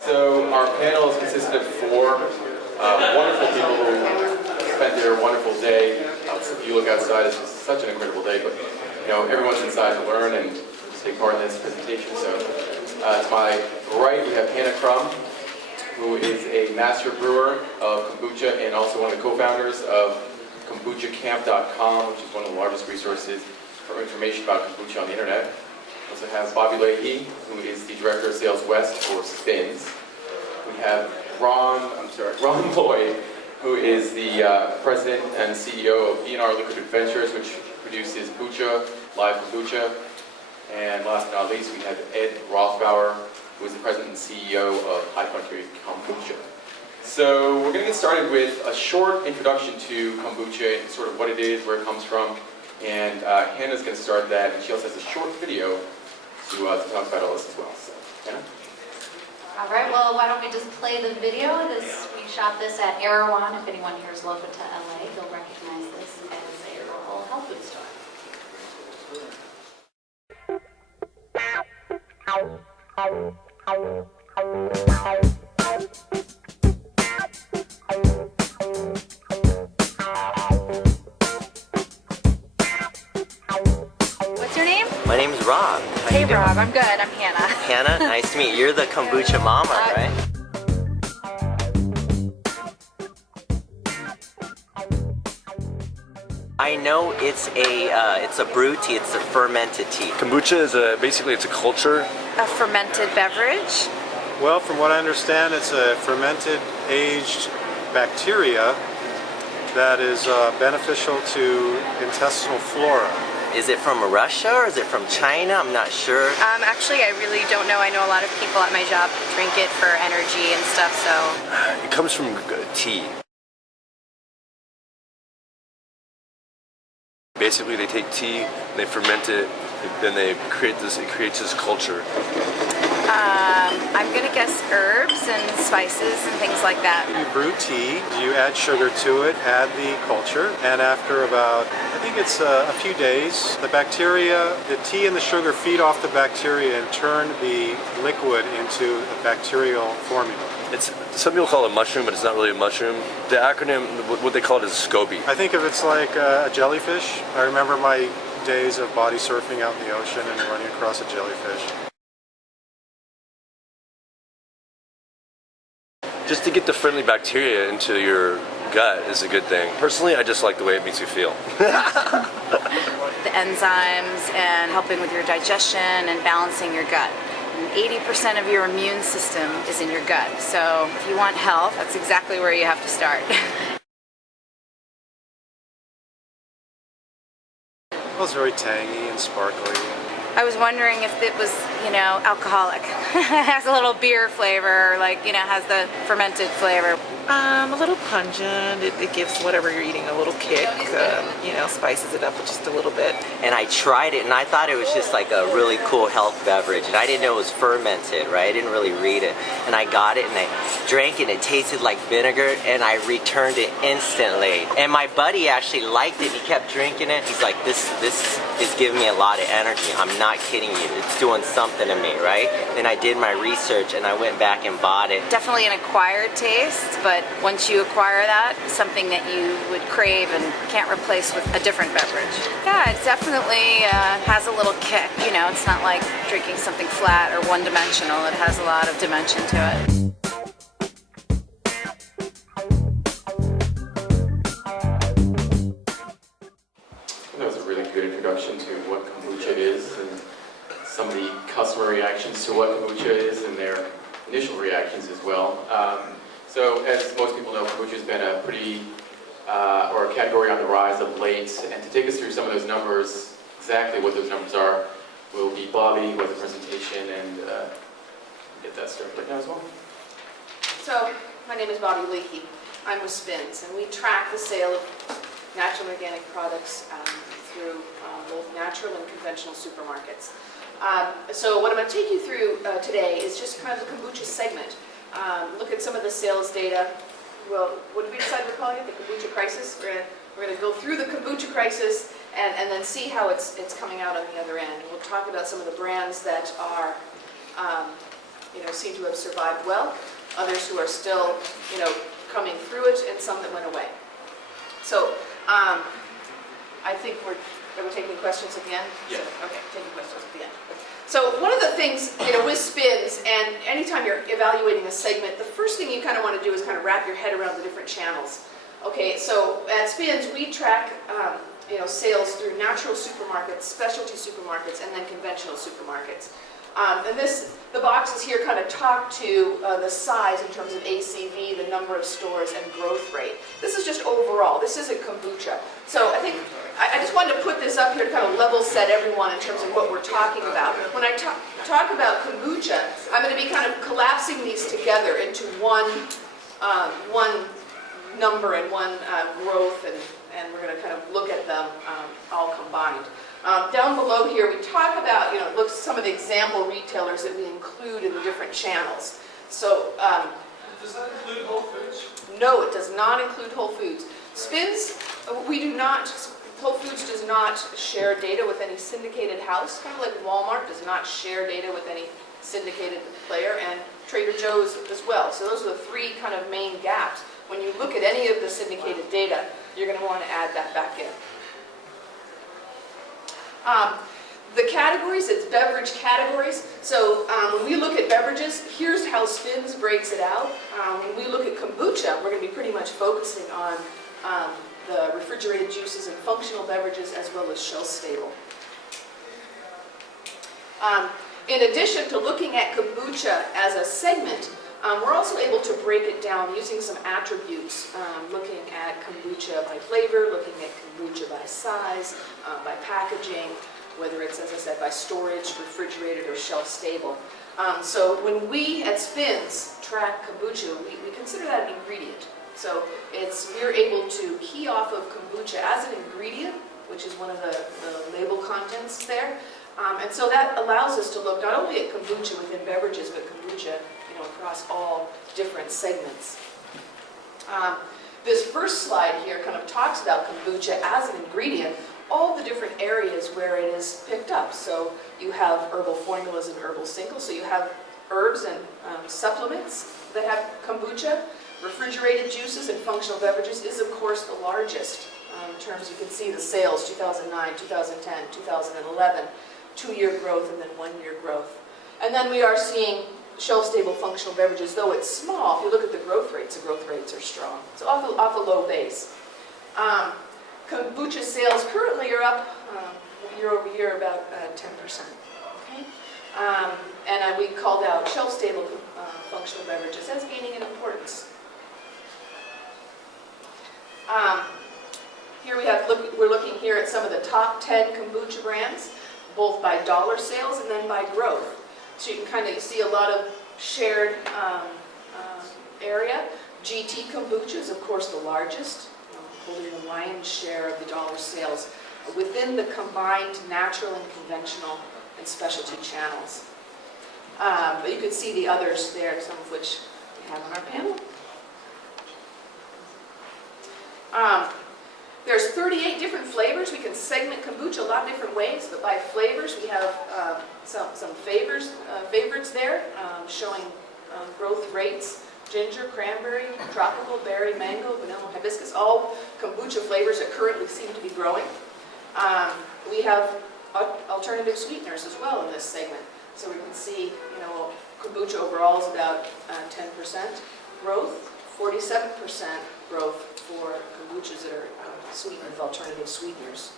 So our panel is consisted of four wonderful people who spent their wonderful day. If you look outside, it's such an incredible day, but you know, everyone's inside to learn and take part in this presentation. So to my right, we have Hannah Crum, who is a master brewer of kombucha and also one of the co-founders of kombuchakamp.com, which is one of the largest resources for information about kombucha on the internet. We also have Bobbi Leahy, who is the Director of Sales West for SPINS. We have Ron Lloyd, who is the President and CEO of B&R Liquid Adventures, which produces Bucha Live Kombucha. And last but not least, we have Ed Rothbauer, who is the President and CEO of High Country Kombucha. So we're going to get started with a short introduction to kombucha and sort of what it is, where it comes from. And Hannah's going to start that, and she also has a short video to talk about all this as well. So, Hannah? All right, well, why don't we just play the video? We shot this at Erewhon. If anyone here is local to LA, they'll recognize this as a local health food store. What's your name? My name's Rob. Hey Rob, I'm good. I'm Hannah. Hannah, nice to meet you. You're the kombucha mama, right? I know it's a brew tea. It's a fermented tea. Kombucha is basically it's a culture. A fermented beverage. Well, from what I understand, it's a fermented, aged bacteria that is beneficial to intestinal flora. Is it from Russia or is it from China? I'm not sure. Actually, I really don't know. I know a lot of people at my job drink it for energy and stuff, so. It comes from tea. Basically, they take tea, and they ferment it, then they create this. It creates this culture. I'm gonna guess herbs and spices and things like that. You brew tea, you add sugar to it, add the culture, and after about, I think it's a few days, the bacteria, the tea and the sugar feed off the bacteria and turn the liquid into a bacterial formula. Some people call it a mushroom, but it's not really a mushroom. The acronym, what they call it is SCOBY. I think of it's like a jellyfish. I remember my days of body surfing out in the ocean and running across a jellyfish. Just to get the friendly bacteria into your gut is a good thing. Personally, I just like the way it makes you feel. The enzymes and helping with your digestion and balancing your gut. And 80% of your immune system is in your gut. So if you want health, that's exactly where you have to start. It was very tangy and sparkly. I was wondering if it was, alcoholic. It has a little beer flavor, has the fermented flavor. A little pungent. It gives whatever you're eating a little kick. Spices it up just a little bit. And I tried it, and I thought it was just like a really cool health beverage. And I didn't know it was fermented, right? I didn't really read it. And I got it, and I drank it, and it tasted like vinegar, and I returned it instantly. And my buddy actually liked it. He kept drinking it. He's like, this is giving me a lot of energy. I'm not kidding you. It's doing something to me, right? Then I did my research, and I went back and bought it. Definitely an acquired taste, but once you acquire that, something that you would crave and can't replace with a different beverage. Yeah, it definitely has a little kick. It's not like drinking something flat or one-dimensional. It has a lot of dimension to it. That was a really good introduction to what kombucha is and some of the customer reactions to what kombucha is and their initial reactions as well. So as most people know, kombucha has been a pretty, or a category on the rise of late. And to take us through some of those numbers, exactly what those numbers are, will be Bobbi with the presentation and get that started right now as well. So, my name is Bobbi Leahy. I'm with SPINS, and we track the sale of natural and organic products through both natural and conventional supermarkets. So what I'm going to take you through today is just kind of the kombucha segment. Look at some of the sales data. Well, what did we decide we're calling it? The kombucha crisis? We're going to go through the kombucha crisis and then see how it's coming out on the other end. We'll talk about some of the brands that are seem to have survived well, others who are still, coming through it, and some that went away. So I think we're taking questions at the end? Yeah. Okay, taking questions at the end. So one of the things, with SPINS, and anytime you're evaluating a segment, the first thing you kind of want to do is kind of wrap your head around the different channels. Okay, so at SPINS, we track sales through natural supermarkets, specialty supermarkets, and then conventional supermarkets. And the boxes here kind of talk to the size in terms of ACV, the number of stores, and growth rate. This is just overall. This isn't kombucha. So I think I just wanted to put this up here to kind of level set everyone in terms of what we're talking about. When I talk about kombucha, I'm going to be kind of collapsing these together into one number and one growth, and we're going to kind of look at them all combined. Down below here, we talk about, look at some of the example retailers that we include in the different channels. So, does that include Whole Foods? No, it does not include Whole Foods. SPINS, Whole Foods does not share data with any syndicated house, kind of like Walmart does not share data with any syndicated player, and Trader Joe's as well. So those are the three kind of main gaps. When you look at any of the syndicated data, you're going to want to add that back in. The categories, it's beverage categories. So when we look at beverages, here's how SPINS breaks it out. When we look at kombucha, we're going to be pretty much focusing on the refrigerated juices and functional beverages, as well as shelf-stable. In addition to looking at kombucha as a segment, we're also able to break it down using some attributes, looking at kombucha by flavor, looking at kombucha by size, by packaging, whether it's, as I said, by storage, refrigerated, or shelf-stable. So when we at SPINS track kombucha, we consider that an ingredient. So we're able to key off of kombucha as an ingredient, which is one of the label contents there. And so that allows us to look not only at kombucha within beverages, but kombucha across all different segments. This first slide here kind of talks about kombucha as an ingredient, all the different areas where it is picked up. So you have herbal formulas and herbal singles, so you have herbs and supplements that have kombucha. Refrigerated juices and functional beverages is, of course, the largest in terms, you can see the sales, 2009, 2010, 2011, 2-year growth, and then 1-year growth. And then we are seeing shelf-stable functional beverages, though it's small. If you look at the growth rates are strong. So off a low base. Kombucha sales currently are up year over year about 10%. Okay? And we called out shelf-stable functional beverages as gaining in importance. Here we're looking here at some of the top 10 kombucha brands, both by dollar sales and then by growth. So you can kind of see a lot of shared area. GT Kombucha is, of course, the largest, holding the lion's share of the dollar sales within the combined natural and conventional and specialty channels. But you can see the others there, some of which we have on our panel. There's 38 different flavors. We can segment kombucha a lot of different ways, but by flavors we have some favorites there, showing growth rates. Ginger, cranberry, tropical, berry, mango, vanilla, hibiscus, all kombucha flavors that currently seem to be growing. We have alternative sweeteners as well in this segment. So we can see, kombucha overall is about 10% growth, 47% growth for kombuchas that are sweetened with alternative sweeteners.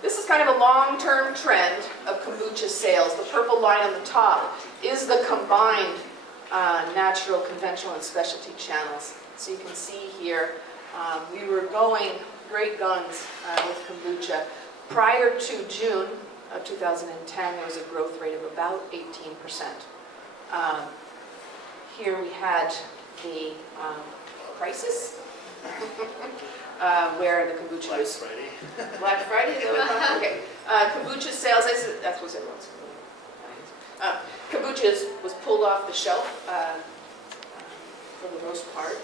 This is kind of a long-term trend of kombucha sales. The purple line on the top is the combined natural, conventional, and specialty channels. So you can see here, we were going great guns with kombucha. Prior to June of 2010, there was a growth rate of about 18%. Here we had the crisis, where the kombucha was... Black Friday? Is that what we're talking? Okay. Kombucha sales, that's what everyone's... Kombucha was pulled off the shelf for the most part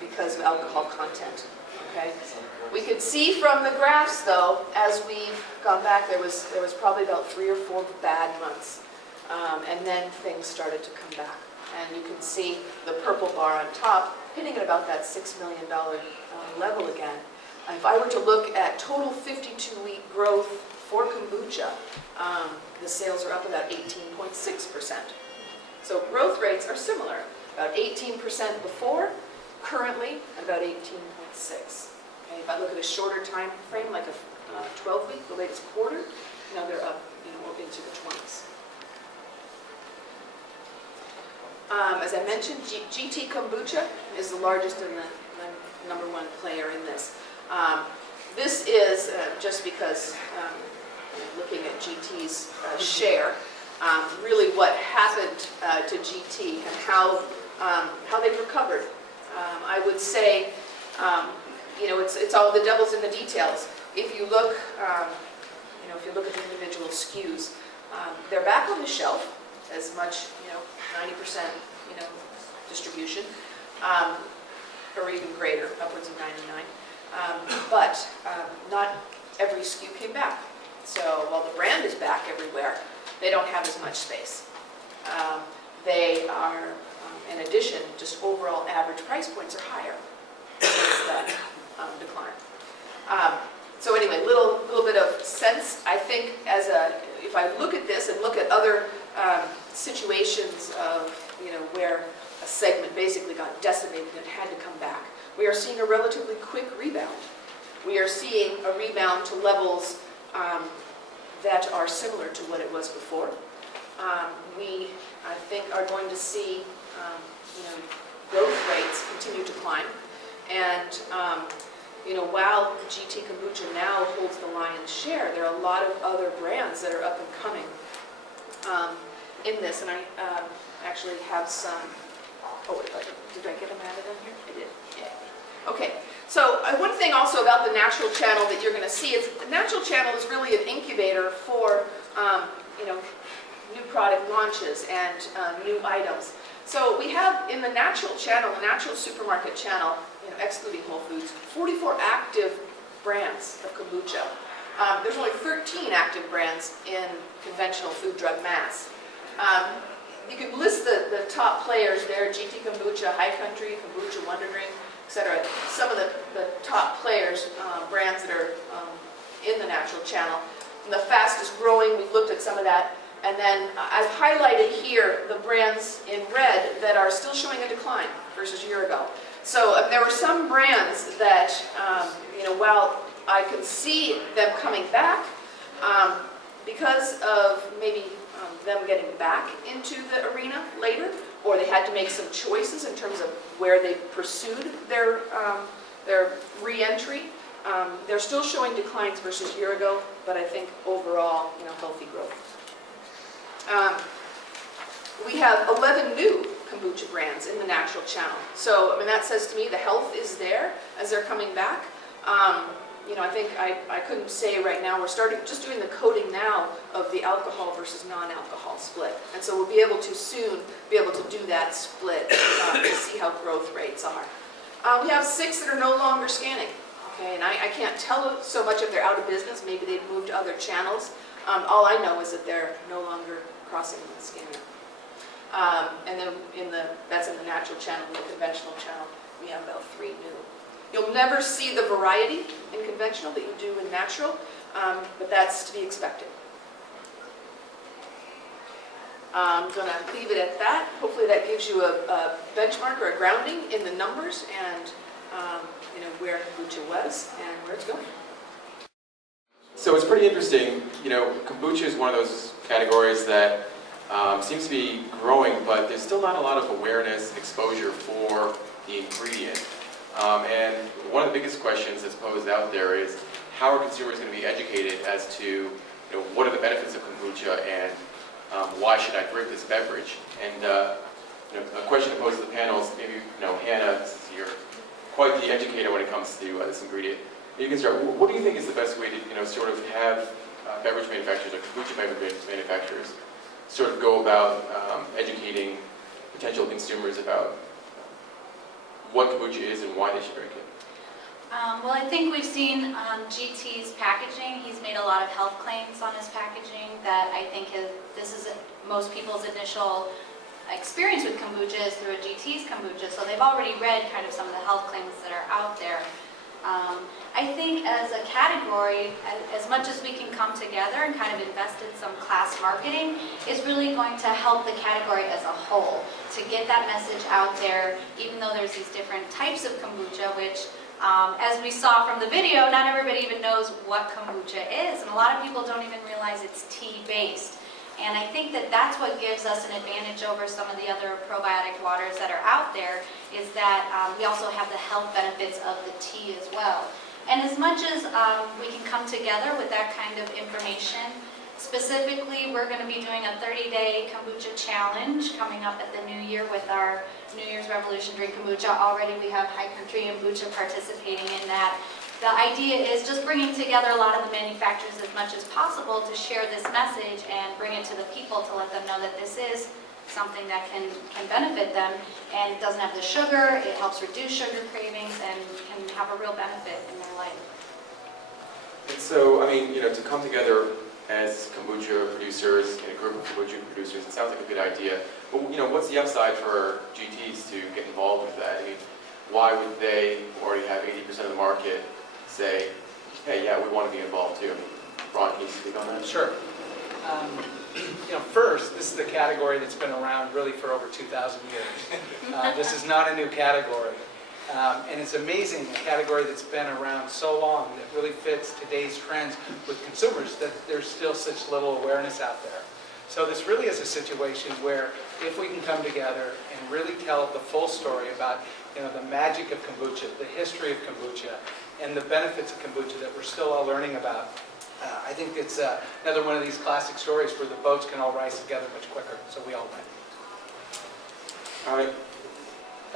because of alcohol content. okay? We could see from the graphs, though, as we've gone back, there was probably about 3 or 4 bad months. And then things started to come back. And you can see the purple bar on top hitting at about that $6 million level again. If I were to look at total 52-week growth for kombucha, the sales are up about 18.6%. So growth rates are similar, about 18% before, currently about 18.6%. Okay, if I look at a shorter time frame, like a 12-week, the latest quarter, they're up into the 20s. As I mentioned, GT Kombucha is the largest and the #1 player in this. This is just because looking at GT's share, really what happened to GT and how they've recovered. I would say, it's all the devil's in the details. If you look, if you look at the individual SKUs, they're back on the shelf as much, 90%, distribution, or even greater, upwards of 99. But not every SKU came back. So while the brand is back everywhere, they don't have as much space. They are, in addition, just overall average price points are higher since that decline. So anyway, little bit of sense. I think if I look at this and look at other situations of where a segment basically got decimated and had to come back, we are seeing a relatively quick rebound. We are seeing a rebound to levels that are similar to what it was before. We, I think, are going to see growth rates continue to climb. And while GT Kombucha now holds the lion's share, there are a lot of other brands that are up and coming in this. And I actually have some. Oh, did I get them added on here? I did. Yeah. Okay. So one thing also about the natural channel that you're going to see is the natural channel is really an incubator for new product launches and new items. So we have in the natural channel, the natural supermarket channel, excluding Whole Foods, 44 active brands of kombucha. There's only 13 active brands in conventional food, drug, mass. You can list the top players there: GT Kombucha, High Country Kombucha, Wonder Drink, etc. Some of the top players, brands that are in the natural channel. And the fastest growing, we've looked at some of that. And then I've highlighted here the brands in red that are still showing a decline versus a year ago. So there were some brands that, while I can see them coming back, because of maybe them getting back into the arena later, or they had to make some choices in terms of where they pursued their re-entry. They're still showing declines versus a year ago, but I think overall, healthy growth. We have 11 new kombucha brands in the natural channel. So, that says to me the health is there as they're coming back. I think I couldn't say right now, we're just doing the coding now of the alcohol versus non-alcohol split. And so we'll be able to soon be able to do that split to see how growth rates are. We have 6 that are no longer scanning. Okay, and I can't tell so much if they're out of business. Maybe they've moved to other channels. All I know is that they're no longer crossing the scanner. And then that's in the natural channel. In the conventional channel, we have about 3 new. You'll never see the variety in conventional that you do in natural, but that's to be expected. I'm going to leave it at that. Hopefully that gives you a benchmark or a grounding in the numbers and where kombucha was and where it's going. So it's pretty interesting. Kombucha is one of those categories that seems to be growing, but there's still not a lot of awareness and exposure for the ingredient. And one of the biggest questions that's posed out there is, how are consumers going to be educated as to what are the benefits of kombucha and why should I drink this beverage? And a question to pose to the panel is maybe, Hannah, since you're quite the educator when it comes to this ingredient, you can start. What do you think is the best way to sort of have beverage manufacturers or kombucha beverage manufacturers sort of go about educating potential consumers about what kombucha is and why they should drink it? Well, I think we've seen GT's packaging. He's made a lot of health claims on his packaging that I think this is most people's initial experience with kombucha is through a GT's kombucha, so they've already read kind of some of the health claims that are out there. I think as a category, as much as we can come together and kind of invest in some class marketing, is really going to help the category as a whole to get that message out there, even though there's these different types of kombucha, which as we saw from the video, not everybody even knows what kombucha is, and a lot of people don't even realize it's tea-based. And I think that that's what gives us an advantage over some of the other probiotic waters that are out there, is that we also have the health benefits of the tea as well. And as much as we can come together with that kind of information, specifically we're going to be doing a 30-day kombucha challenge coming up at the new year with our New Year's Revolution Drink Kombucha. Already we have High Country Kombucha participating in that. The idea is just bringing together a lot of the manufacturers as much as possible to share this message and bring it to the people to let them know that this is something that can benefit them, and it doesn't have the sugar, it helps reduce sugar cravings and can have a real benefit in their life. And so, I mean, to come together as kombucha producers in a group of kombucha producers, it sounds like a good idea. But, what's the upside for GTs to get involved with that? I mean, why would they, who already have 80% of the market, say, hey, yeah, we want to be involved too? Ron, can you speak on that? Sure. First, this is a category that's been around really for over 2,000 years. This is not a new category. And it's amazing, a category that's been around so long that really fits today's trends with consumers, that there's still such little awareness out there. So this really is a situation where if we can come together and really tell the full story about the magic of kombucha, the history of kombucha, and the benefits of kombucha that we're still all learning about, I think it's another one of these classic stories where the boats can all rise together much quicker, so we all win. All right.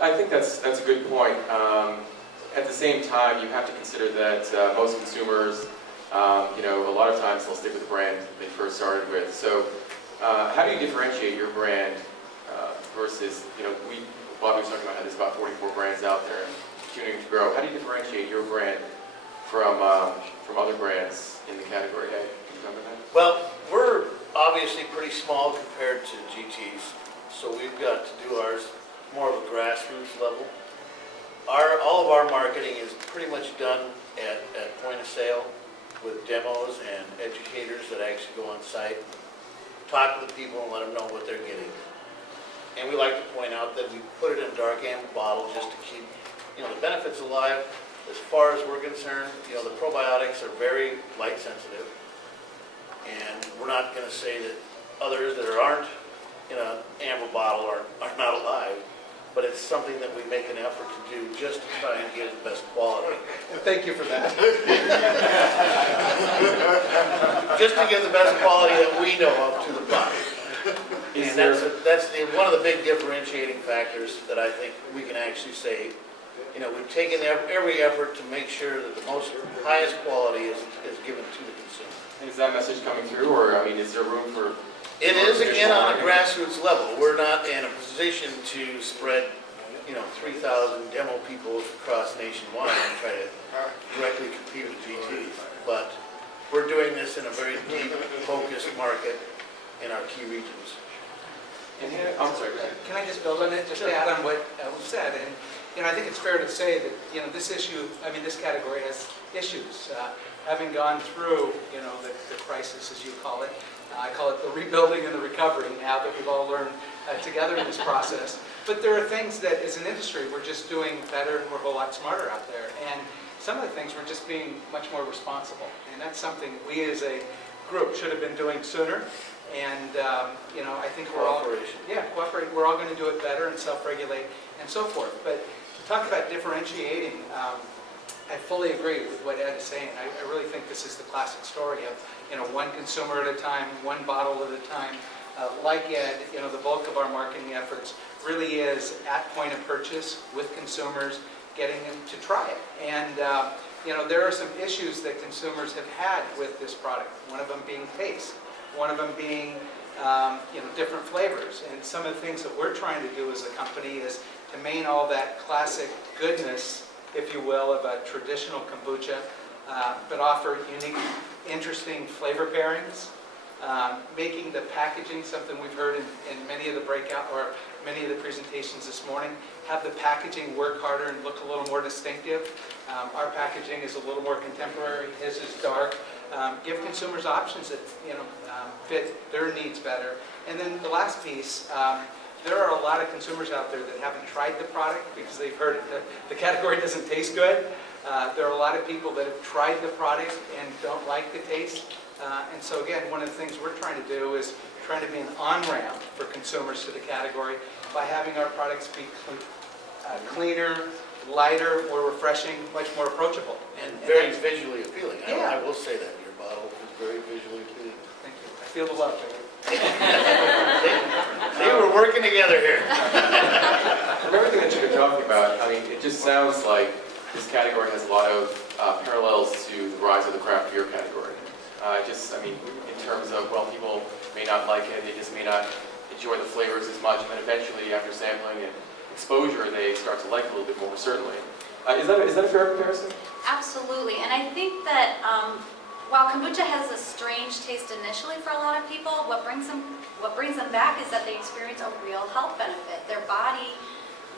I think that's a good point. At the same time, you have to consider that most consumers, a lot of times they'll stick with the brand they first started with. So how do you differentiate your brand versus, Bobbi was talking about how there's about 44 brands out there and continuing to grow. How do you differentiate your brand from other brands in the category? Hey, can you comment on that? Well, we're obviously pretty small compared to GT's, so we've got to do ours more of a grassroots level. All of our marketing is pretty much done at point of sale with demos and educators that actually go on site, talk to the people and let them know what they're getting. And we like to point out that we put it in a dark amber bottle just to keep the benefits alive. As far as we're concerned, the probiotics are very light sensitive, and we're not going to say that others that aren't in an amber bottle are not alive, but it's something that we make an effort to do just to try and give the best quality. And thank you for that. Just to give the best quality that we know of to the product. And that's one of the big differentiating factors that I think we can actually say. We've taken every effort to make sure that the most highest quality is given to the consumer. Is that message coming through, or is there room for? It is, again, on a grassroots level. We're not in a position to spread, 3,000 demo people across nationwide and try to directly compete with GT. But we're doing this in a very deep, focused market in our key regions. And I'm sorry, go ahead. Can I just build on it, just to add on what was said? And I think it's fair to say that this issue, this category has issues. Having gone through the crisis, as you call it, I call it the rebuilding and the recovery now that we've all learned together in this process. But there are things that, as an industry, we're just doing better and we're a whole lot smarter out there. And some of the things we're just being much more responsible. And that's something we as a group should have been doing sooner. And I think we're all cooperate. We're all going to do it better and self-regulate and so forth. But to talk about differentiating, I fully agree with what Ed is saying. I really think this is the classic story of one consumer at a time, one bottle at a time. Like Ed, the bulk of our marketing efforts really is at point of purchase with consumers, getting them to try it. And there are some issues that consumers have had with this product. One of them being taste. One of them being, different flavors. And some of the things that we're trying to do as a company is to maintain all that classic goodness if you will, of a traditional kombucha, but offer unique, interesting flavor pairings. Making the packaging something we've heard in many of the breakout or many of the presentations this morning. Have the packaging work harder and look a little more distinctive. Our packaging is a little more contemporary. His is dark. Give consumers options that fit their needs better. And then the last piece. There are a lot of consumers out there that haven't tried the product because they've heard the category doesn't taste good. There are a lot of people that have tried the product and don't like the taste. And so again, one of the things we're trying to do is trying to be an on-ramp for consumers to the category by having our products be cleaner, lighter, more refreshing, much more approaching. And very visually appealing. Yeah. I will say that. Your bottle is very visually appealing. Thank you. I feel the love, Billy. See, we're working together here. From everything that you've been talking about, I mean, it just sounds like this category has a lot of parallels to the rise of the craft beer category. I mean, in terms of, well, people may not like it, they just may not enjoy the flavors as much, and then eventually, after sampling and exposure, they start to like it a little bit more, certainly. Is that a fair comparison? Absolutely, and I think that while kombucha has a strange taste initially for a lot of people, what brings them back is that they experience a real health benefit. Their body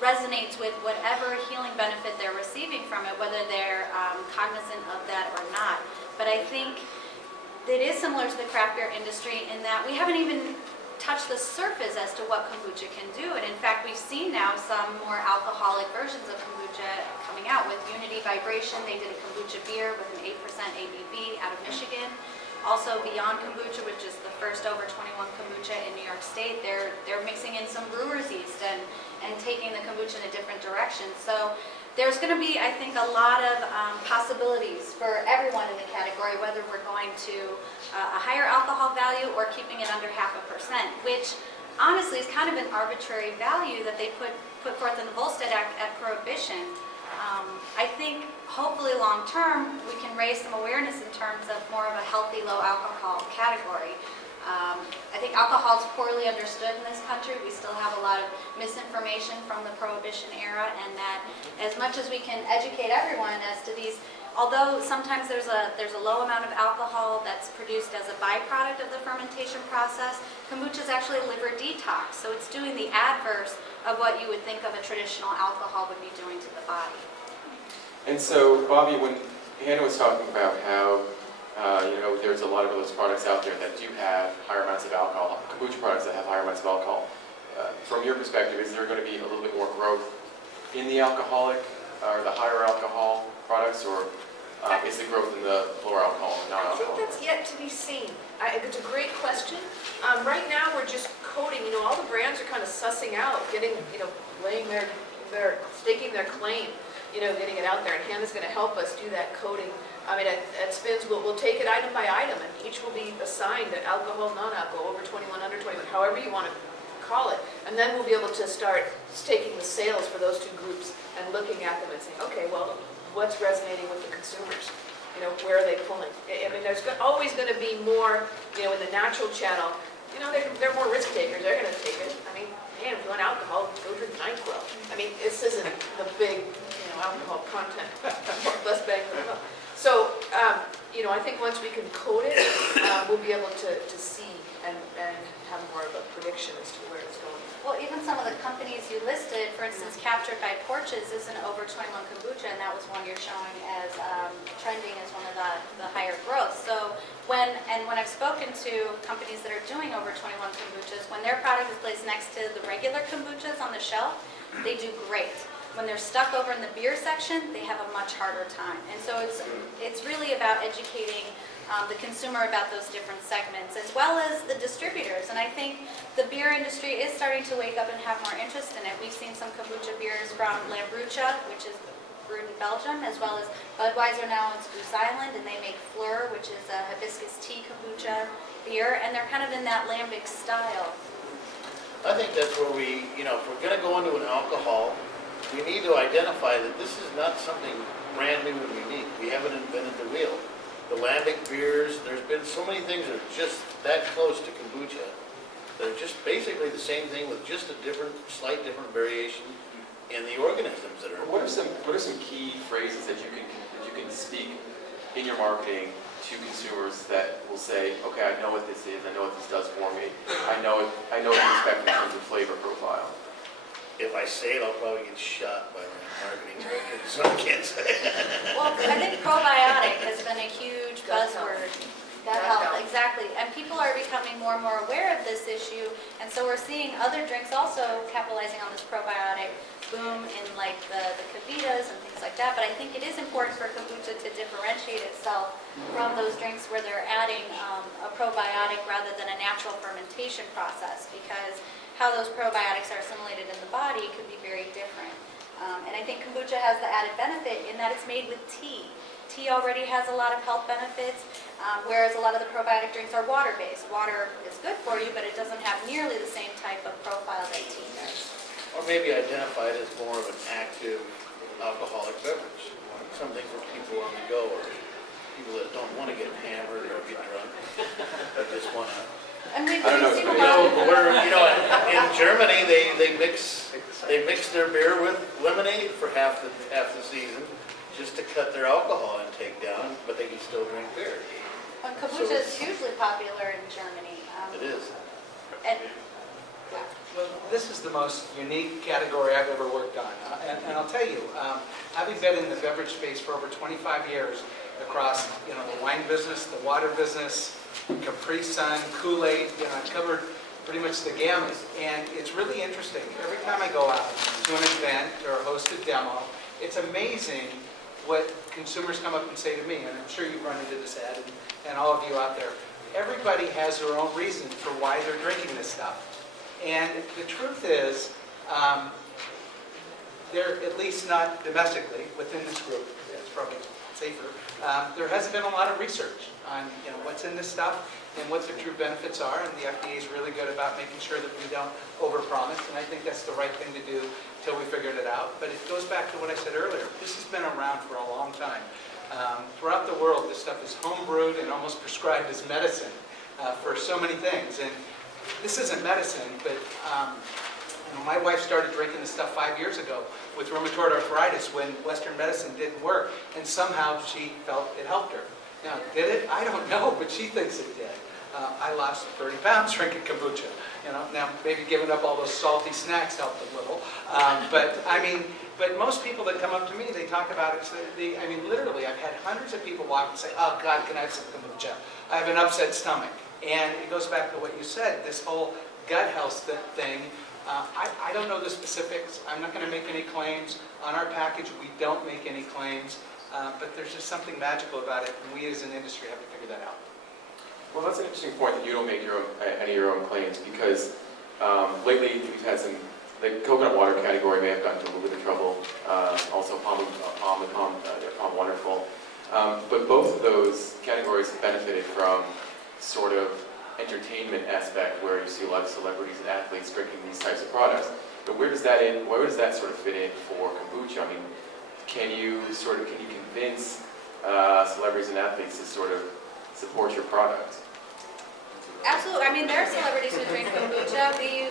resonates with whatever healing benefit they're receiving from it, whether they're cognizant of that or not. But I think it is similar to the craft beer industry in that we haven't even touched the surface as to what kombucha can do. And in fact, we've seen now some more alcoholic versions of kombucha coming out with Unity Vibration. They did a kombucha beer with an 8% ABV out of Michigan. Also Beyond Kombucha, which is the first over 21 kombucha in New York State, they're mixing in some brewer's yeast and taking the kombucha in a different direction. So there's going to be, I think, a lot of possibilities for everyone in the category, whether we're going to a higher alcohol value or keeping it under 0.5%, which honestly is kind of an arbitrary value that they put forth in the Volstead Act at Prohibition. I think hopefully long term we can raise some awareness in terms of more of a healthy low alcohol category. I think alcohol is poorly understood in this country. We still have a lot of misinformation from the Prohibition era, and that as much as we can educate everyone as to these, although sometimes there's a low amount of alcohol that's produced as a byproduct of the fermentation process, kombucha is actually a liver detox, so it's doing the adverse of what you would think of a traditional alcohol would be doing to the body. And so, Bobbi, when Hannah was talking about how there's a lot of those products out there that do have higher amounts of alcohol, kombucha products that have higher amounts of alcohol. From your perspective, is there going to be a little bit more growth in the alcoholic or the higher alcohol products, or is the growth in the lower alcohol and I non-alcohol? think that's yet to be seen. It's a great question. Right now, we're just coding. All the brands are kind of sussing out, getting, laying staking their claim, getting it out there. And Hannah's going to help us do that coding. I mean, at SPINS, we'll take it item by item, and each will be assigned an alcohol, non-alcohol, over 21, under 21, however you want to call it. And then we'll be able to start taking the sales for those two groups and looking at them and saying, okay, well, what's resonating with the consumers? Where are they pulling? I mean, there's always going to be more, in the natural channel. They're more risk takers. They're going to take it. I mean, man, if you want alcohol, go drink NyQuil. I mean, this isn't the big, alcohol content. Less bang for the buck. So, I think once we can code it, we'll be able to see and have more of a prediction as to where it's going. Well, even some of the companies you listed, for instance, Captured by Porches is an over 21 kombucha, and that was one you're showing as trending as one of the higher growth. So when I've spoken to companies that are doing over 21 kombuchas, when their product is placed next to the regular kombuchas on the shelf, they do great. When they're stuck over in the beer section, they have a much harder time. And so it's really about educating the consumer about those different segments, as well as the distributors. And I think the beer industry is starting to wake up and have more interest in it. We've seen some kombucha beers from Lambruscha, which is brewed in Belgium, as well as Budweiser now owns Goose Island, and they make Fleur, which is a hibiscus tea kombucha beer, and they're kind of in that lambic style. I think that's where we, if we're going to go into an alcohol, we need to identify that this is not something brand new and unique. We haven't invented the wheel. The lambic beers, there's been so many things that are just that close to kombucha. They're just basically the same thing with just a slight different variation in in the organisms that are. What are some key phrases that you can speak in your marketing to consumers that will say, okay, I know what this is, I know what this does for me, I know what to expect in terms of flavor profile? If I say it, I'll probably get shot by my marketing director, so I can't say it. Well, I think probiotic has been a huge buzzword. Gut health, exactly. And people are becoming more and more aware of this issue, and so we're seeing other drinks also capitalizing on this probiotic boom in like the Kavitas and things like that. But I think it is important for kombucha to differentiate itself from those drinks where they're adding a probiotic rather than a natural fermentation process, because how those probiotics are assimilated in the body could be very different. And I think kombucha has the added benefit in that it's made with tea. Tea already has a lot of health benefits, whereas a lot of the probiotic drinks are water-based. Water is good for you, but it doesn't have nearly the same type of profile that tea does. Or maybe identify it as more of an active alcoholic beverage. Something for people on the go, or people that don't want to get hammered or get drunk, but just want to. And we've I don't know, seen a you lot No, of in Germany they mix their beer with lemonade for half the season, just to cut their alcohol intake down, but they can still drink beer. And kombucha is hugely popular in Germany. It is. And, yeah. Well, this is the most unique category I've ever worked on. And I'll tell you, having been in the beverage space for over 25 years across, the wine business, the water business, Capri Sun, Kool-Aid, I've covered pretty much the gamut. And it's really interesting. Every time I go out to an event or host a demo, it's amazing what consumers come up and say to me, and I'm sure you've run into this ad, and all of you out there. Everybody has their own reason for why they're drinking this stuff. And the truth is, they're at least not domestically within this group. It's probably safer. There hasn't been a lot of research on what's in this stuff and what the true benefits are. And the FDA is really good about making sure that we don't overpromise. And I think that's the right thing to do until we figured it out. But it goes back to what I said earlier. This has been around for a long time. Throughout the world, this stuff is homebrewed and almost prescribed as medicine for so many things. And this isn't medicine, but my wife started drinking this stuff 5 years ago with rheumatoid arthritis when Western medicine didn't work, and somehow she felt it helped her. Now, did it? I don't know, but she thinks it did. I lost 30 pounds drinking kombucha. Now maybe giving up all those salty snacks helped a little, but most people that come up to me, they talk about it. Literally, I've had hundreds of people walk and say, "Oh God, can I have some kombucha? I have an upset stomach." And it goes back to what you said, this whole gut health thing. I don't know the specifics. I'm not going to make any claims. On our package, we don't make any claims, but there's just something magical about it, and we as an industry have to figure that out. Well, that's an interesting point that you don't make any of your own claims, because lately we've had the coconut water category may have gotten into a little bit of trouble, also Palm Wonderful. But both of those categories have benefited from sort of entertainment aspect, where you see a lot of celebrities and athletes drinking these types of products. But where does that sort of fit in for kombucha? Can you convince celebrities and athletes to sort of support your product? Absolutely. There are celebrities who drink kombucha. We,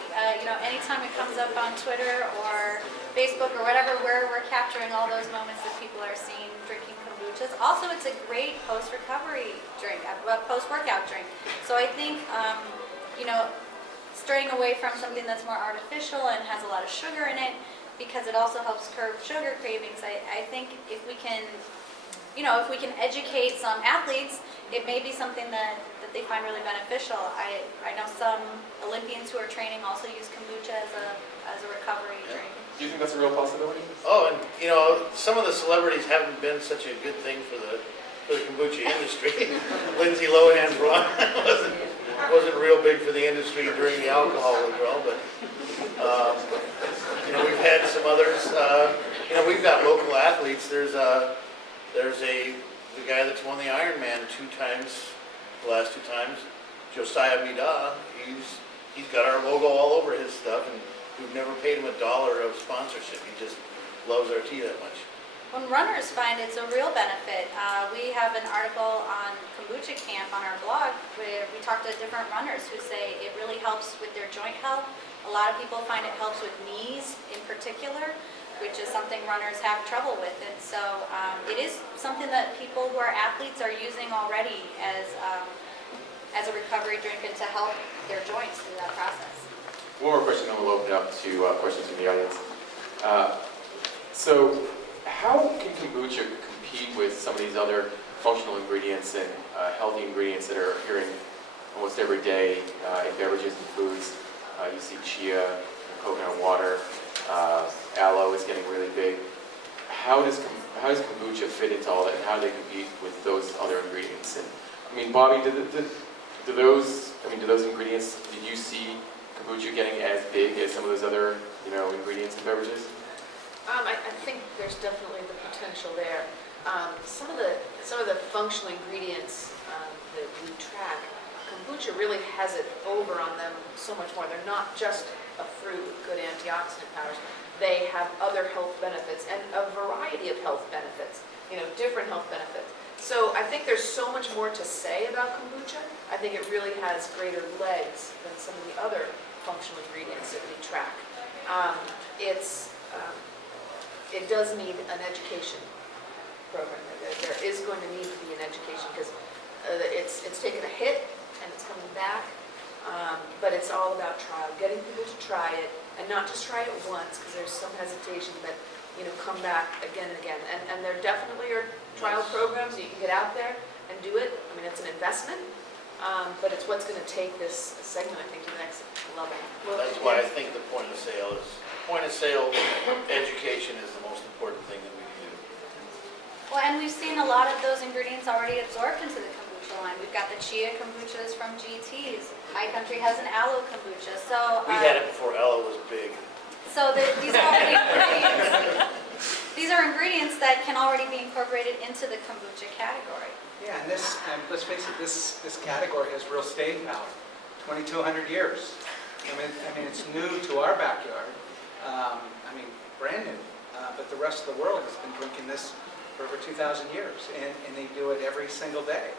anytime it comes up on Twitter or Facebook or whatever, we're capturing all those moments that people are seeing drinking kombuchas. Also, it's a great post-recovery drink, post-workout drink. So I think, straying away from something that's more artificial and has a lot of sugar in it, because it also helps curb sugar cravings. I think if we can educate some athletes, it may be something that they find really beneficial. I know some Olympians who are training also use kombucha as a recovery drink. Do you think that's a real possibility? Oh, and some of the celebrities haven't been such a good thing for the kombucha industry. Lindsay Lohan's run wasn't real big for the industry during the alcohol withdrawal, but we've had some others. We've got local athletes. There's the guy that's won the Ironman 2 times, the last 2 times, Josiah Mida. He's got our logo all over his stuff, and we've never paid him $1 of sponsorship. He just loves our tea that much. When runners find it's a real benefit, we have an article on Kombucha Kamp on our blog where we talk to different runners who say it really helps with their joint health. A lot of people find it helps with knees in particular. which is something runners have trouble with. And so it is something that people who are athletes are using already as a recovery drink and to help their joints through that process. One more question, and we'll open up to questions from the audience. So how can kombucha compete with some of these other functional ingredients and healthy ingredients that are appearing almost every day in beverages and foods? You see chia, coconut water, aloe is getting really big. How does kombucha fit into all that, and how do they compete with those other ingredients? And I mean, Bobbi, do those ingredients, did you see kombucha getting as big as some of those other, ingredients in beverages? I think there's definitely the potential there. Some of the functional ingredients that we track, kombucha really has it over on them so much more. They're not just a fruit with good antioxidant powers. They have other health benefits and a variety of health benefits, different health benefits. So I think there's so much more to say about kombucha. I think it really has greater legs than some of the other functional ingredients that we track. It does need an education program. There is going to need to be an education because it's taken a hit and it's coming back. But it's all about trial, getting people to try it, and not just try it once because there's some hesitation, but come back again and again. And there definitely are trial programs. You can get out there and do it. I mean, it's an investment, but it's what's going to take this segment, I think, to the next level. That's why I think the point of sale education is the most important thing that we can do. Well, and we've seen a lot of those ingredients already absorbed into the kombucha line. We've got the chia kombuchas from GT's. High Country has an aloe kombucha. So We had it before aloe was big. So these are already ingredients. These are ingredients that can already be incorporated into the kombucha category. Yeah, and let's face it, this category has real staying power. 2,200 years. I mean, it's new to our backyard. Brand new. But the rest of the world has been drinking this for over 2,000 years, and they do it every single day.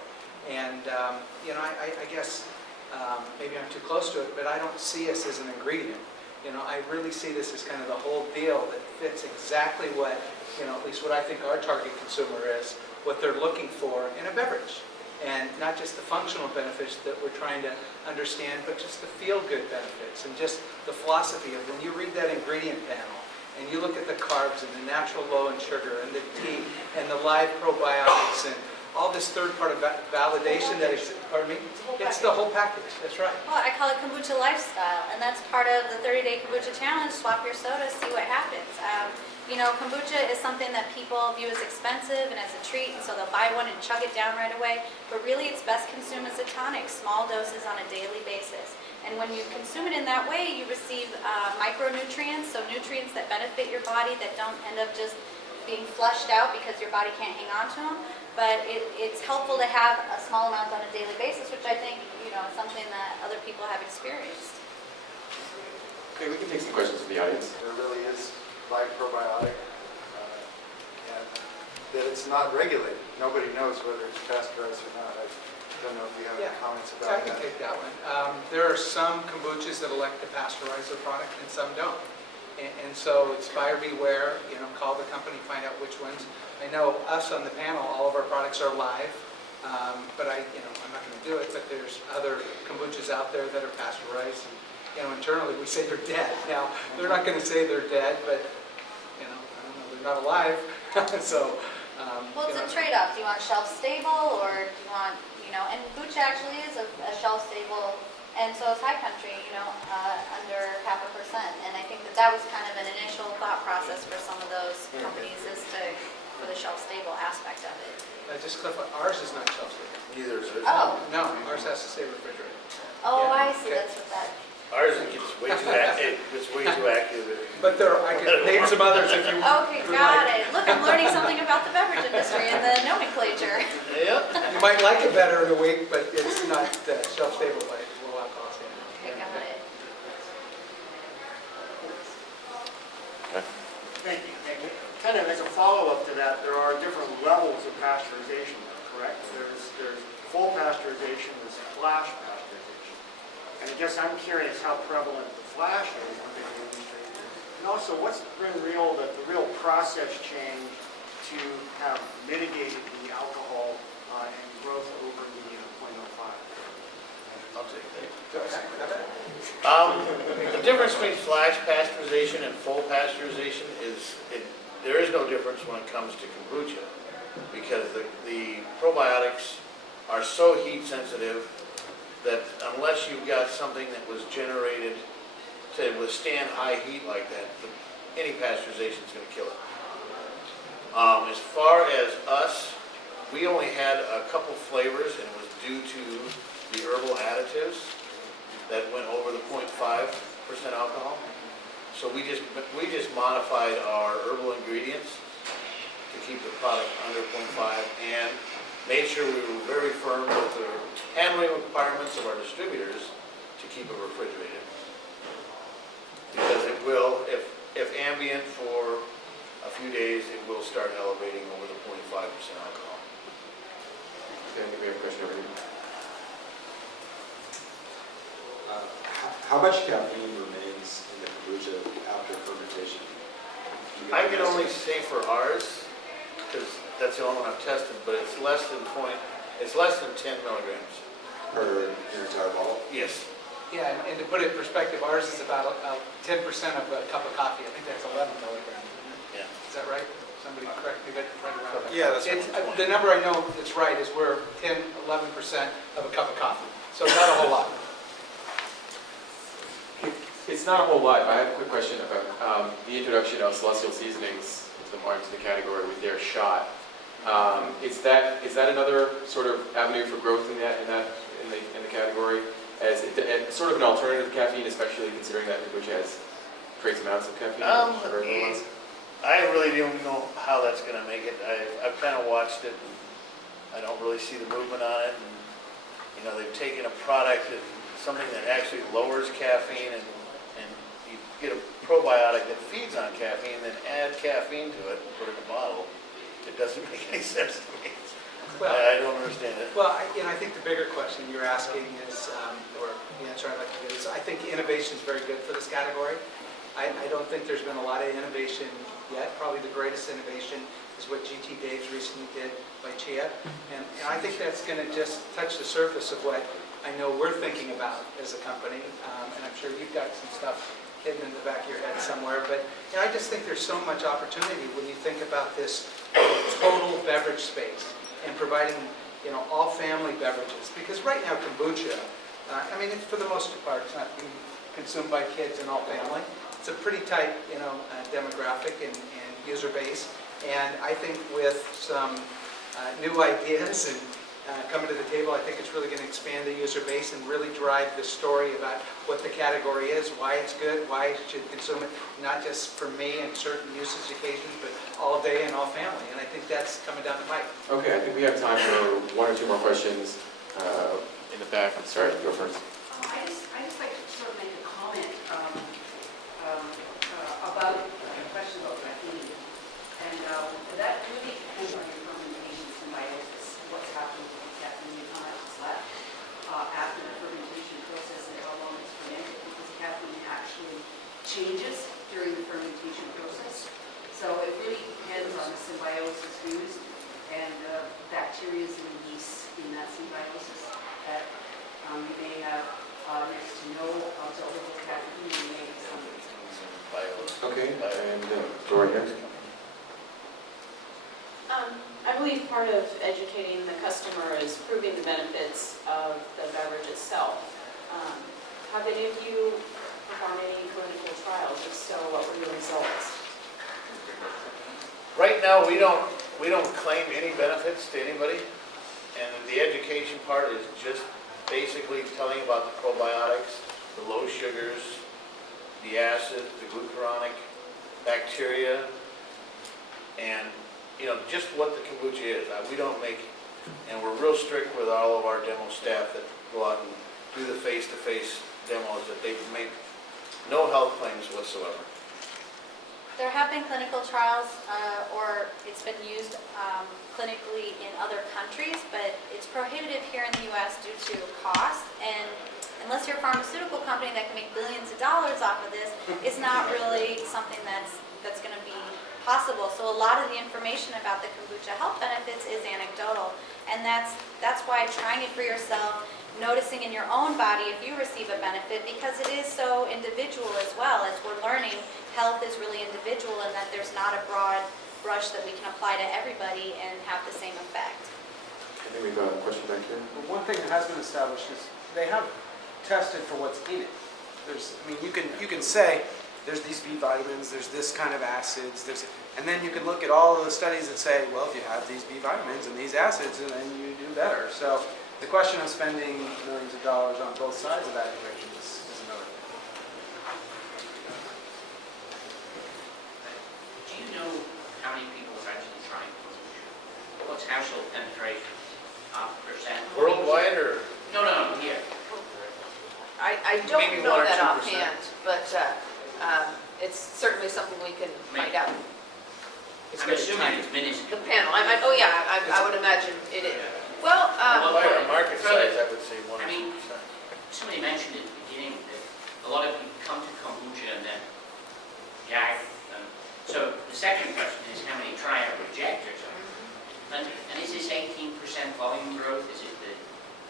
And I guess maybe I'm too close to it, but I don't see us as an ingredient. I really see this as kind of the whole deal that fits exactly what, at least what I think our target consumer is, what they're looking for in a beverage. And not just the functional benefits that we're trying to understand, but just the feel-good benefits and just the philosophy of when you read that ingredient panel and you look at the carbs and the natural low in sugar and the tea and the live probiotics and all this third-party validation that is, it's the whole package. That's right. Well, I call it kombucha lifestyle, and that's part of the 30-day kombucha challenge. Swap your soda, see what happens. Kombucha is something that people view as expensive and as a treat, and so they'll buy one and chug it down right away. But really, it's best consumed as a tonic, small doses on a daily basis. And when you consume it in that way, you receive micronutrients, so nutrients that benefit your body that don't end up just being flushed out because your body can't hang on to them. But it's helpful to have a small amount on a daily basis, which I think is something that other people have experienced. Okay, we can take some questions from the audience. There really is live probiotic, and that it's not regulated. Nobody knows whether it's pasteurized or not. I don't know if you have any comments I about can that. take that one. There are some kombuchas that elect to pasteurize their product and some don't. And so it's buyer beware, call the company, find out which ones. I know us on the panel, all of our products are live, but I'm not going to do it, but there's other kombuchas out there that are pasteurized. And, internally we say they're dead. Now, they're not going to say they're dead, but, I don't know, they're not alive. So, Well, it's a trade-off. Do you want shelf-stable, or do you want, and kombucha actually is a shelf-stable, and so is High Country, under 0.5%. And I think that was kind of an initial thought process for some of those companies for the shelf-stable aspect of it. just clarify, ours is not shelf-stable. Neither is it. Oh, No, ours has to stay refrigerated. oh, Yeah, I see, okay. that's what that, Ours gets way too active. It's way too active. But I could name some others if you okay, would got like. it. Look, I'm learning something about the beverage industry and the nomenclature. Yep. You might like it better in a week, but it's not shelf-stable by low alcohol standard. Okay, got it. Thank you. Kind of as a follow-up to that, there are different levels of pasteurization, correct? There's full pasteurization, there's flash pasteurization. And I guess I'm curious how prevalent the flash is within the industry. And also, what's the real process change to have mitigated the alcohol and growth over the .05? I'll take that. The difference between flash pasteurization and full pasteurization is there is no difference when it comes to kombucha, because the probiotics are so heat sensitive that unless you've got something that was generated to withstand high heat like that, any pasteurization is going to kill it. As far as us, we only had a couple flavors, and it was due to the herbal additives that went over the 0.5% alcohol. So we just modified our herbal ingredients to keep the product under 0.5 and made sure we were very firm with the handling requirements of our distributors to keep it refrigerated. Because it will, if ambient for a few days, it will start elevating over the 0.5% alcohol. Okay, I think we have a question over here. How much caffeine remains in the kombucha after fermentation? I can only say for ours, because that's the only one I've tested, but it's less than 10 milligrams. Per your entire bottle? Yes. Yeah, and to put it in perspective, ours is about 10% of a cup of coffee. I think that's 11 milligrams. Yeah. Is that right? Somebody correct me, but right around there. Yeah, that's right. The number I know that's right is we're 10, 11% of a cup of coffee. So not a whole lot. It's not a whole lot, but I have a quick question about the introduction of Celestial Seasonings into the category with their shot. Is that another sort of avenue for growth in the category as sort of an alternative to caffeine, especially considering that kombucha has trace amounts of caffeine? I really don't know how that's going to make it. I've kind of watched it, and I don't really see the movement on it. And, you know, they've taken a product, something that actually lowers caffeine, and you get a probiotic that feeds on caffeine, then add caffeine to it and put it in a bottle. It doesn't make any sense to me. Well, I don't understand it. Well, I think the bigger question you're asking is, or the answer I'd like to give is, I think innovation is very good for this category. I don't think there's been a lot of innovation yet. Probably the greatest innovation is what GT Dave's recently did by Chia. And I think that's going to just touch the surface of what I know we're thinking about as a company. And I'm sure you've got some stuff hidden in the back of your head somewhere. But I just think there's so much opportunity when you think about this total beverage space and providing, all family beverages. Because right now kombucha, for the most part, it's not being consumed by kids and all family. It's a pretty tight, demographic and user base. And I think with some new ideas and coming to the table, I think it's really going to expand the user base and really drive the story about what the category is, why it's good, why you should consume it, not just for me and certain usage occasions, but all day and all family. And I think that's coming down the pipe. Okay, I think we have time for one or two more questions in the back. I'm sorry, go first. I just like to sort of make a comment about a question about caffeine. And that really depends on your fermentation symbiosis, what's happening with the caffeine, how much is left after the fermentation process and how long it's fermented, because caffeine actually changes during the fermentation process. So it really depends on the symbiosis used and bacteria and yeast in that symbiosis that you may have next to no observable caffeine, you may have some. Okay, and Roy next. I believe part of educating the customer is proving the benefits of the beverage itself. Have any of you performed any clinical trials? If so, what were your results? Right now, we don't claim any benefits to anybody, and the education part is just basically telling about the probiotics, the low sugars, the acid, the glucuronic bacteria, and just what the kombucha is. We don't make, and we're real strict with all of our demo staff that go out and do the face-to-face demos, that they make no health claims whatsoever. There have been clinical trials, or it's been used clinically in other countries, but it's prohibitive here in the U.S. due to cost. And unless you're a pharmaceutical company that can make billions of dollars off of this, it's not really something that's going to be possible. So a lot of the information about the kombucha health benefits is anecdotal. And that's why trying it for yourself, noticing in your own body if you receive a benefit, because it is so individual as well. As we're learning, health is really individual and that there's not a broad brush that we can apply to everybody and have the same effect. I think we've got a question back here. But one thing that has been established is they have tested for what's in it. You can say there's these B vitamins, there's this kind of acids, and then you can look at all of the studies that say, well, if you have these B vitamins and these acids, then you do better. So the question of spending millions of dollars on both sides of that equation is another thing. Do you know how many people are actually trying kombucha? What's household penetration? Percent? Worldwide or? No, here. I Maybe don't know 1 or that 2%. offhand, but it's certainly something we can find out. I'm assuming it's minuscule. The panel, I would imagine it is. Well, By our market size, I would say 1 or 2%. Somebody mentioned at the beginning that a lot of people come to kombucha and then gag. So the second question is how many try or rejectors are there? And is this 18% volume growth? Is it the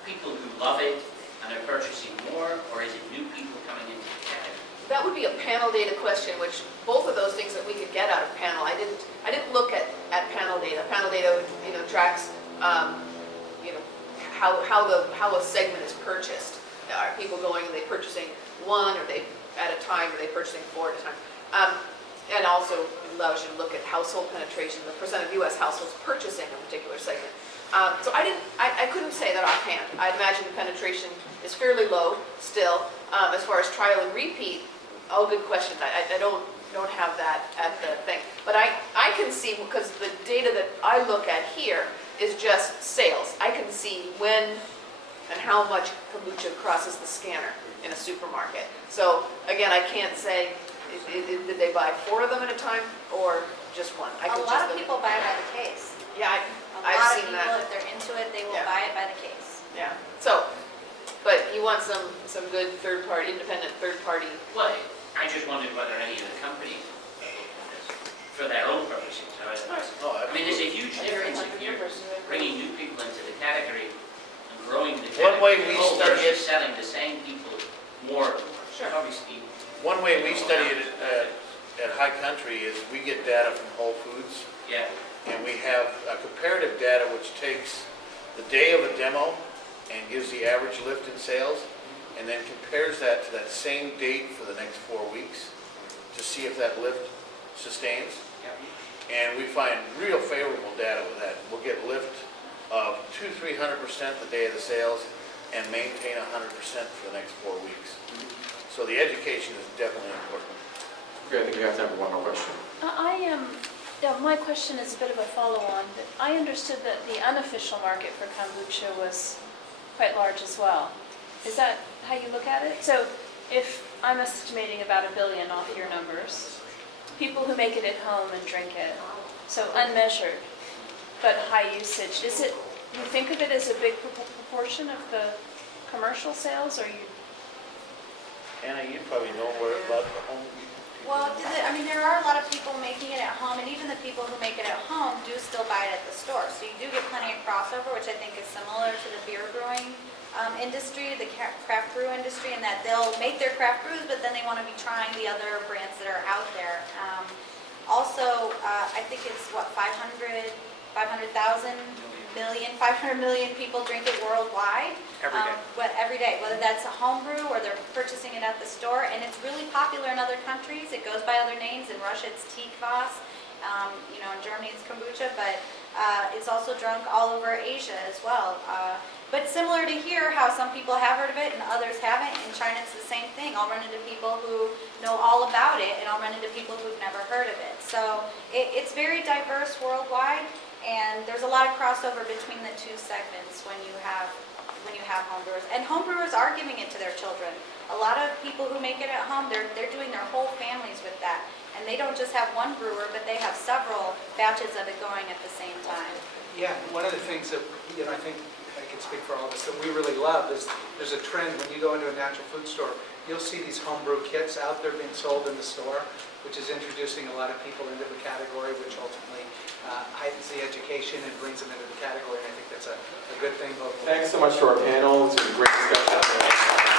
people who love it and are purchasing more, or is it new people coming into the category? that would be a panel data question, which both of those things that we could get out of panel. I didn't look at panel data. Panel data, tracks, how a segment is purchased. Are people going? Are they purchasing one? Are they at a time? Are they purchasing 4 at a time? And also allows you to look at household penetration, the percent of U.S. households purchasing a particular segment. So I couldn't say that offhand. I'd imagine the penetration is fairly low still. As far as trial and repeat, all good questions. I don't have that at the thing. But I can see, because the data that I look at here is just sales. I can see when and how much kombucha crosses the scanner in a supermarket. So again, I can't say, did they buy 4 of them at a time or just one? A lot of people buy it by the case. Yeah, I've seen that. A lot of people, if they're into it, they will buy it by the case. Yeah. So, but you want some good independent third party. Well, I just wondered whether any of the companies, for their own purposes, I mean, there's a huge difference if you're bringing new people into the category and growing the category. One way we study it, selling the same people more and more. Sure. Obviously. One way we study it at High Country is we get data from Whole Foods. Yeah. And we have comparative data which takes the day of a demo and gives the average lift in sales, and then compares that to that same date for the next 4 weeks to see if that lift sustains. And we find real favorable data with that. We'll get lift of 200–300% the day of the sales and maintain 100% for the next 4 weeks. So the education is definitely important. Okay, I think we have time for one more question. My question is a bit of a follow-on. I understood that the unofficial market for kombucha was quite large as well. Is that how you look at it? So if I'm estimating about $1 billion off your numbers, people who make it at home and drink it, so unmeasured, but high usage, you think of it as a big proportion of the commercial sales, or you? Anna, you probably know where about the home. Well, there are a lot of people making it at home, and even the people who make it at home do still buy it at the store. So you do get plenty of crossover, which I think is similar to the beer brewing industry, the craft brew industry, in that they'll make their craft brews, but then they want to be trying the other brands that are out there. Also, I think it's 500 million people drink it worldwide. Every day. Every day, whether that's a home brew or they're purchasing it at the store, and it's really popular in other countries. It goes by other names. In Russia, it's teakvass. In Germany, it's kombucha, but it's also drunk all over Asia as well. But similar to here, how some people have heard of it and others haven't. In China, it's the same thing. I'll run into people who know all about it, and I'll run into people who've never heard of it. So it's very diverse worldwide, and there's a lot of crossover between the two segments when you have home brewers. And home brewers are giving it to their children. A lot of people who make it at home, they're doing their whole families with that. And they don't just have one brewer, but they have several batches of it going at the same time. Yeah, one of the things that I think I can speak for all of us that we really love is there's a trend when you go into a natural food store, you'll see these homebrew kits out there being sold in the store, which is introducing a lot of people into the category heightens the education and brings them into the category, and I think that's a good thing both ways. Thanks so much to our panel. It's been a great discussion.